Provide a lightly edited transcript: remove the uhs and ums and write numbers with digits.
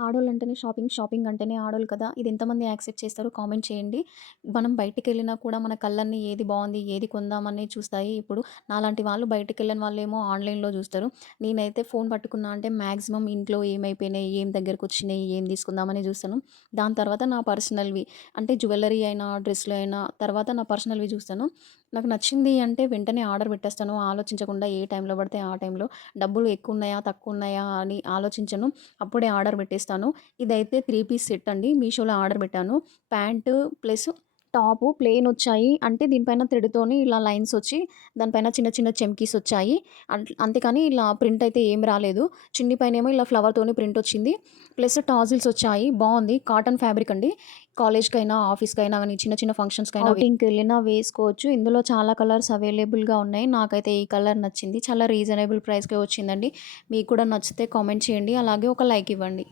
ఆడోళ్ళంటేనే shopping, shopping అంటేనే ఆడోళ్ళు కదా! ఇది ఎంతమంది యాక్సెప్ట్ చేస్తారో కామెంట్ చేయండి. మనం బయటికెళ్ళినా కూడా మన కళ్ళన్నీ ఏది బావుంది, ఏది కొందామని చూస్తాయి. ఇప్పుడు నాలాంటి వాళ్ళు బయటికెళ్ళని వాళ్ళేమో ఆన్‌లైన్‌లో జూస్తారు. నేనైతే ఫోను పట్టుకున్నా అంటే మాక్సిమం ఇంట్లో ఏమైపోయినాయి, ఏం దగ్గరకొచ్చినాయి, ఏం తీసుకుందామని జూస్తాను. దాని తర్వాత నా పర్సనల్‌వి అంటే జ్యువెల్లరీ అయినా, డ్రెస్‌లు అయినా తర్వాత నా పర్సనల్‌వి జూస్తాను. నాకు నచ్చింది అంటే వెంటనే ఆర్డర్ పెట్టేస్తాను. ఆలోచించకుండా ఏ టైంలో పడితే ఆ టైంలో. డబ్బులు ఎక్కువున్నాయా, తక్కువున్నాయా అని ఆలోచించను. అప్పుడే ఆర్డర్ పెట్టేస్తాను. ఇదైతే 3 పీస్ సెట్ అండి. మీషోలో ఆర్డర్ పెట్టాను. ప్యాంటు ప్లస్ టాపు ప్లెయినొచ్చాయి. అంటే దీనిపైన థ్రెడ్‌తోని ఇలా లైన్సొచ్చి దానిపైన చిన్న చిన్న చెమ్కీసొచ్చాయి. అంతేకాని ఇలా ప్రింట్ అయితే ఏమి రాలేదు. చున్నీ పైనేమో ఇలా ఫ్లవర్‌తోని ప్రింటొచ్చింది. ప్లస్ టాజిల్సొచ్చాయి. బావుంది. కాటన్ ఫ్యాబ్రిక్ అండి. కాలేజ్‌కైనా, ఆఫీస్‌కైనా గాని చిన్న చిన్న ఫంక్షన్స్‌కైనా ఔటింగ్‌కెళ్ళినా వేసుకోవచ్చు. ఇందులో చాలా కలర్స్ అవైలబుల్‌గా ఉన్నాయి. నాకైతే ఈ కలర్ నచ్చింది. చాలా రీజనబుల్ ప్రైస్‌కే వచ్చిందండి. మీకు కూడా నచ్చితే కామెంట్ చేయండి. అలాగే ఒక లైక్ ఇవ్వండి.